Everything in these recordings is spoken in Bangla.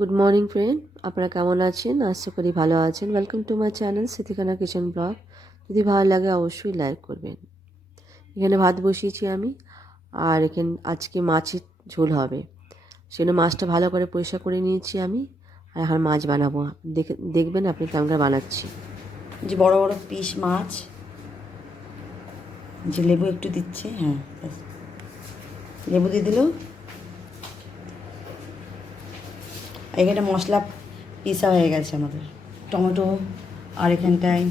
গুড মর্নিং ফ্রেন্ড, আপনারা কেমন আছেন? আশা করি ভালো আছেন। ওয়েলকাম টু মাই চ্যানেল সিথিখানা কিচেন ব্লগ। যদি ভালো লাগে অবশ্যই লাইক করবেন। এখানে ভাত বসিয়েছি আমি, আর এখানে আজকে মাছের ঝোল হবে। সেজন্য মাছটা ভালো করে পরিষ্কার করে নিয়েছি আমি, আর এখন মাছ বানাবো। দেখবেন আপনি কেমন করে বানাচ্ছি। যে বড় বড় পিস মাছ, যে লেবু একটু দিচ্ছে, হ্যাঁ লেবু দিয়ে দিল। এখানে মশলা পিসা হয়ে গেছে আমাদের, টমেটো, আর এখানটায়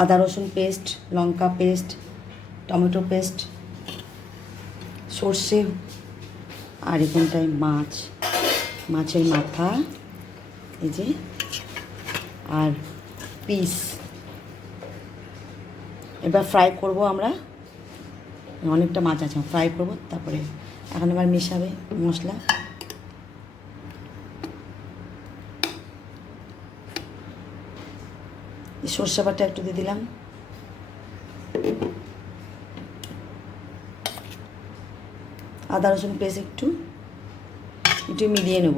আদা রসুন পেস্ট, লঙ্কা পেস্ট, টমেটো পেস্ট, সর্ষে, আর এখানটায় মাছের মাথা, এই যে, আর পিস। এবার ফ্রাই করব আমরা, অনেকটা মাছ আছে, ফ্রাই করব। তারপরে এখন আবার মেশাবে মশলা। সর্ষে বাটা একটু দিয়ে দিলাম, আদা রসুন পেস্ট একটু মিলিয়ে নেব।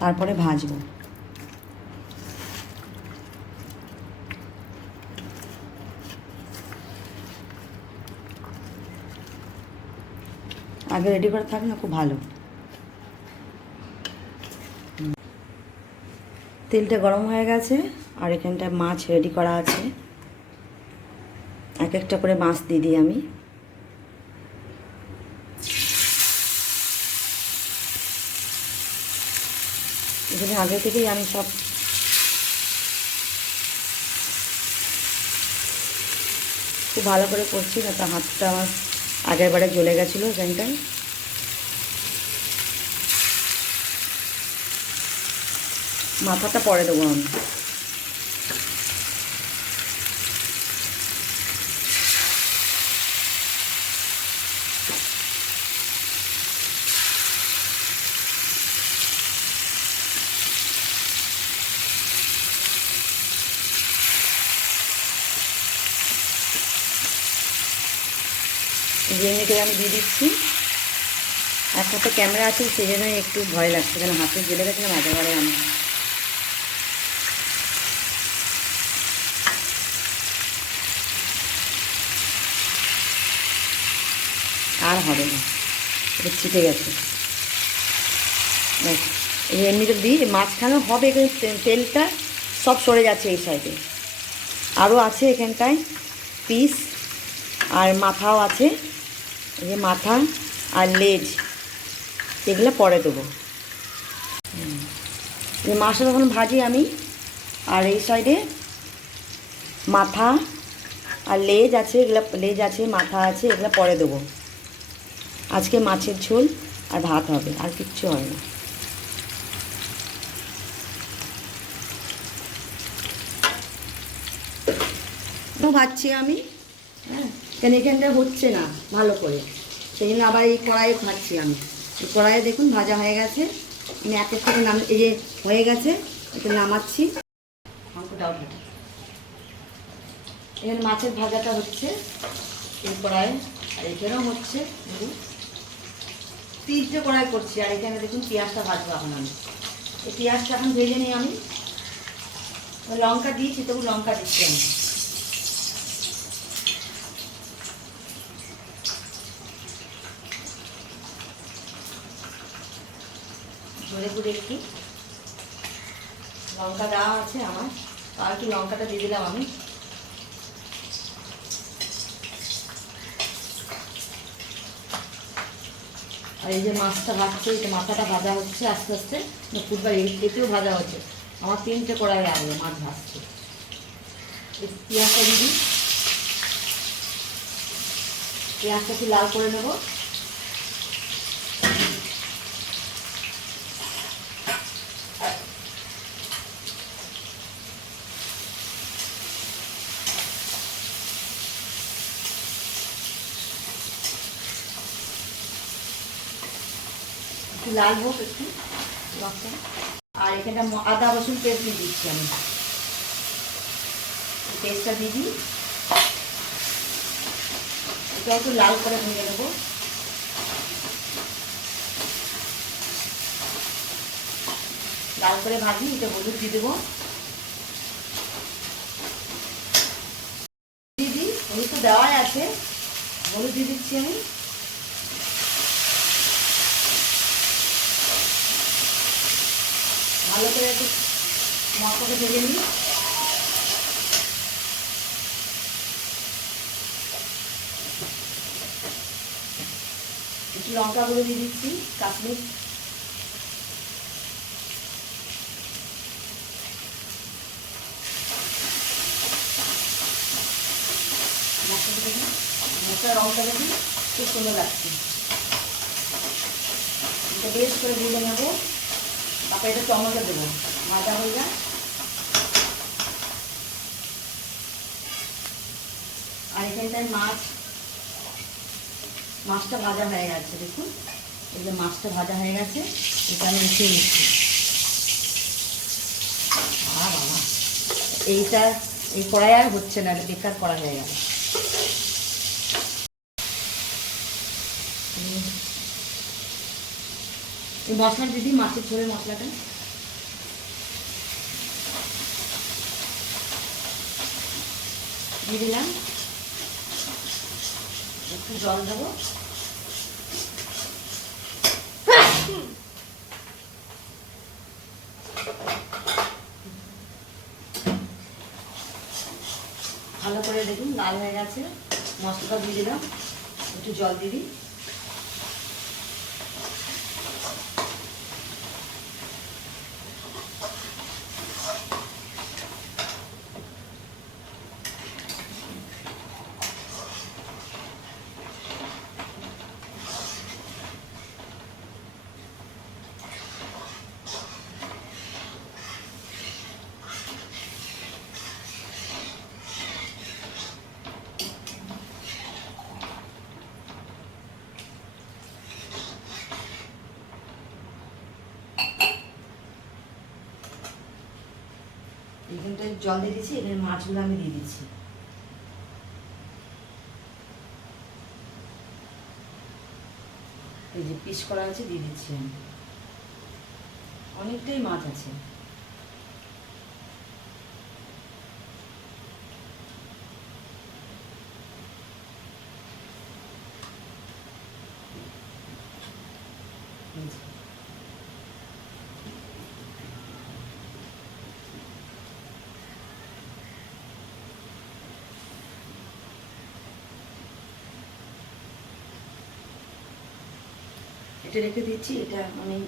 তারপরে ভাজবো। আগে রেডি করে থাক না, খুব ভালো। তেলটা গরম হয়ে গেছে, আর এখানটায় মাছ রেডি করা আছে। এক একটা করে মাছ দিয়ে দিই আমি। এখানে আগে থেকেই আমি সব খুব ভালো করে করছি, না তো হাতটা আমার আগের বারে জ্বলে গেছিলো এখানটায়। মাথাটা পরে দেবো আমি। এমনিতে আমি দিয়ে দিচ্ছি। এক হাতে ক্যামেরা আছে, সেই জন্যই একটু ভয় লাগছে, কেন হাতে জ্বলে গেছিলাম একেবারে আমি। আর হবে না, এটা ছিটে গেছে। এই এমনিতে দিই, মাঝখানে হবে, কিন্তু তেলটা সব সরে যাচ্ছে এই সাইডে। আরও আছে এখানটায় পিস, আর মাথাও আছে। এই যে মাথা আর লেজ, এগুলো পরে দেবো। এই মাছটা তখন ভাজি আমি, আর এই সাইডে মাথা আর লেজ আছে, লেজ আছে, মাথা আছে, এগুলো পরে দেবো। আজকে মাছের ঝোল আর ভাত হবে, আর কিচ্ছু হয় না। ভাজছি আমি, হ্যাঁ, কেন এখানটা হচ্ছে না ভালো করে, সেই জন্য আবার এই কড়াইয়ে ভাজছি আমি। এই কড়াইয়ে দেখুন ভাজা হয়ে গেছে, আমি এক এক থেকে এই যে হয়ে গেছে, এটা নামাচ্ছি। এখানে মাছের ভাজাটা হচ্ছে এই কড়াইয়ে, আর এখানেও হচ্ছে। দেখুন তিনটে কড়াই করছি, আর এখানে দেখুন পেঁয়াজটা ভাজবো এখন আমি। এই পেঁয়াজটা এখন ভেজে নিই আমি। লঙ্কা দিয়েছি, তবু লঙ্কা দিচ্ছি আমি। ধরে করে একটু লঙ্কা দেওয়া আছে আমার, আর একটু লঙ্কাটা দিয়ে দিলাম আমি। আর এই যে মাছটা ভাজছে, এই যে মাথাটা ভাজা হচ্ছে আস্তে আস্তে, ফুটবার এতেও ভাজা হচ্ছে। আমার তিনটে কড়াই আগে মাছ ভাজছে। পেঁয়াজটা দিবি, পেঁয়াজটা একটু লাল করে নেব। একটু লাল হোক একটু লঙ্কা, আর এখানটা আদা রসুন পেস্ট দিয়ে দিচ্ছি আমি। পেস্টটা দিয়ে দিই। এটা একটু লাল করে ভেজে নেবো। লাল করে ভাজি, এটা হলুদ দিয়ে দেবো। দিদি হলুদ তো দেওয়াই আছে, হলুদ দিয়ে দিচ্ছি আমি। ভালো করে একটু মশলাটা ভেজে নিই। একটু লঙ্কা গুঁড়ো দিয়ে দিচ্ছি, কাশ্মীর। মশলা রঙটা দেখি খুব সুন্দর লাগছে। এটা বেশ করে ভেজে নেবো। তারপরে এটা টমেটো দেবো, ভাজা হয়ে যায়। আর এখানটায় মাছটা ভাজা হয়ে গেছে, দেখুন এই যে মাছটা ভাজা হয়ে গেছে, এটা আমি উঠিয়ে নিচ্ছি। বাবা, এইটা এই কড়াই আর হচ্ছে না, বেকার করা হয়ে গেল। এই মশলা দিদি, মাছের ঝোলের মশলাটা দিয়ে দিলাম। একটু জল দেবো। ভালো করে দেখুন লাল হয়ে গেছে, মশলাটা দিয়ে দিলাম। একটু জল দিয়ে দিই। এইখানটায় জল দিয়ে দিচ্ছি, এখানে মাছগুলো আমি দিয়ে দিচ্ছি। এই যে পিস করা আছে দিয়ে দিচ্ছি আমি। অনেকটাই মাছ আছে। এটা রেখে দিচ্ছি। এটা আমি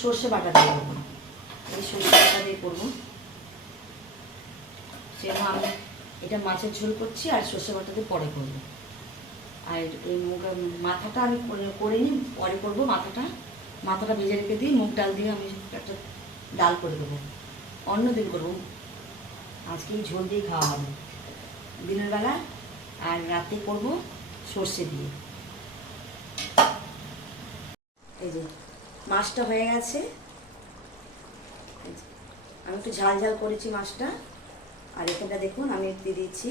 সর্ষে বাটা দিয়ে করবো, এই সর্ষে বাটা দিয়ে করবো। সেরকম আমি এটা মাছের ঝোল করছি, আর সর্ষে বাটা দিয়ে পরে করবো। আর এই মাথাটা আমি করে নিই, পরে করবো। মাথাটা ভেজে রেখে দিই, মুগ ডাল দিয়ে আমি একটা ডাল করে দেবো। অন্য দিন করবো, আজকে এই ঝোল দিয়ে খাওয়া হবে দিনের বেলা, আর রাতে করবো সর্ষে দিয়ে। এই যে মাছটা হয়ে গেছে, আমি একটু ঝাল ঝাল করেছি মাছটা। আর এখানটা দেখুন আমি দিয়ে দিচ্ছি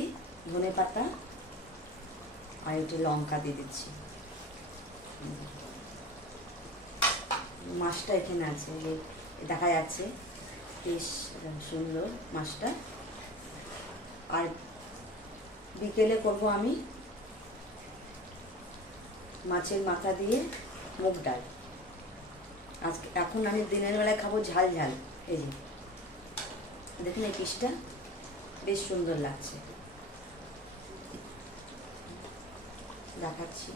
ধনে পাতা, আর একটু লঙ্কা দিয়ে দিচ্ছি। মাছটা এখানে আছে, দেখা যাচ্ছে বেশ সুন্দর মাছটা। আর বিকেলে করব আমি মাছের মাথা দিয়ে মুগ ডাল। আজকে এখন আমি দিনের বেলায় খাবো ঝাল ঝাল। এই যে দেখুন এই পিসটা বেশ সুন্দর লাগছে, দেখাচ্ছি।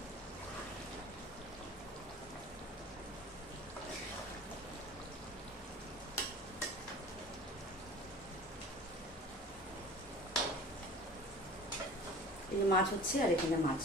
এই মাছ হচ্ছে, আর এখানে মাছ।